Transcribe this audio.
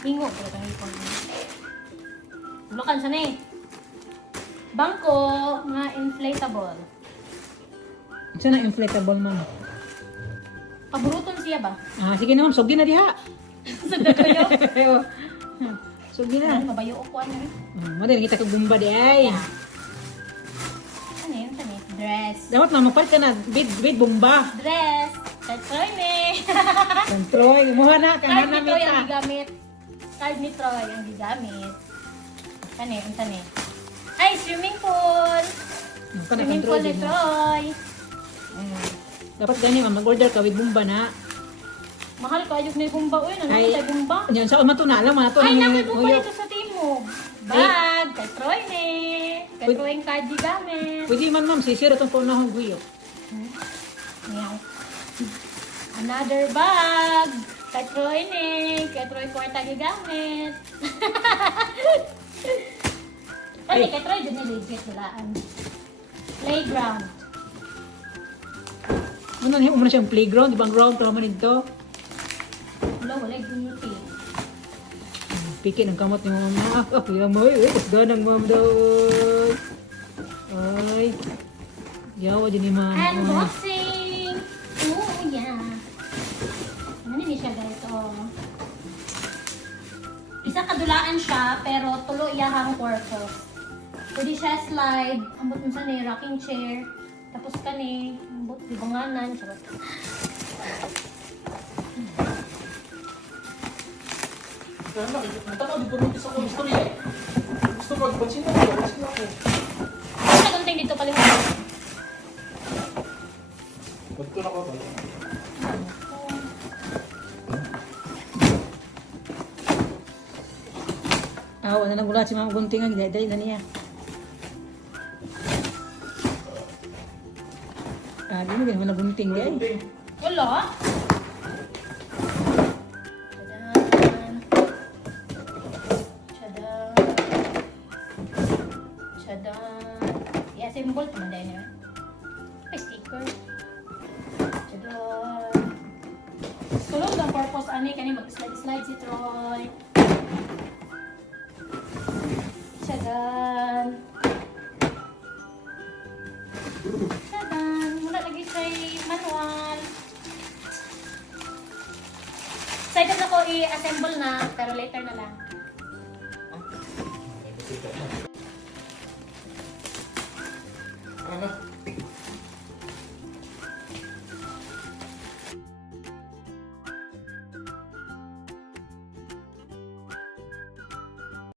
Hingo, pero kang ipon. Lukan sa ni. Bangko, nga inflatable. Saan na inflatable ma'am? Paburuton siya ba? Ah, sige na ma'am, sugdi na diha. Sagda kayo. sugdi Ano, na. mabayo ko ano eh. Hmm, Mali kita kag bumba di ay. Ano yun, ano yun? Dress. Dapat na magpalit ka na bid bid bumba. Dress. Tatsoy ni. Kan Troy, kumuha na ni hanam Troy ang ita. gigamit. Card ni Troy ang gigamit. Ano yun, ano yun? Ay, swimming pool. Swimming pool ni. Troy. Hmm. Dapat gani ma'am, mag-order ka with bumba na. Mahal ka, ayok na yung bumba. Uy, ano Ay. tayo bumba? Yan sa umato na lang mga to Ay, ni nakoy bumba dito sa Timog. Bag, kay Troy ni. Kay Uy. Troy ang card gigamit. Pwede man ma'am, sisira tong punahong guyo. Meow. Another bag. Kay Troy ni. Kay Troy kwarta gigamit. Kasi kay Troy dun legit nilaan. Playground. Ano na mo na siyang playground, ibang ground pero man dito. Wala, wala duty. Piki ng kamot ni mama. Ah, pila mo eh. Ganang ma'am daw. Ay. Yawa din ni ma'am. Unboxing! Isa kadulaan siya, pero tulo iyahang purpose. Pwede siya slide, ambot mo sa ni rocking chair, tapos kani, ambot libanganan, charot. Kaya nakikita ko, di ko rin sa kong story eh. Gusto ko, pansin ako, pansin ako. Ano sa gunting dito paliwanag? Ba't ko na ka ba? Wala na gulat si mama guntingan. Dahil na niya. Ah, di mo ganun na gunting. Kunting. Wala. Tadaan. Tadaan. Tadaan. I-assemble pa man dahil niya. May sticker. Sulod ang purpose ani kani mag-slide-slide si Troy. Tadaan. Tadaan. Muna lagi sa manual. Excited na ko i-assemble na, pero later na lang. Ano?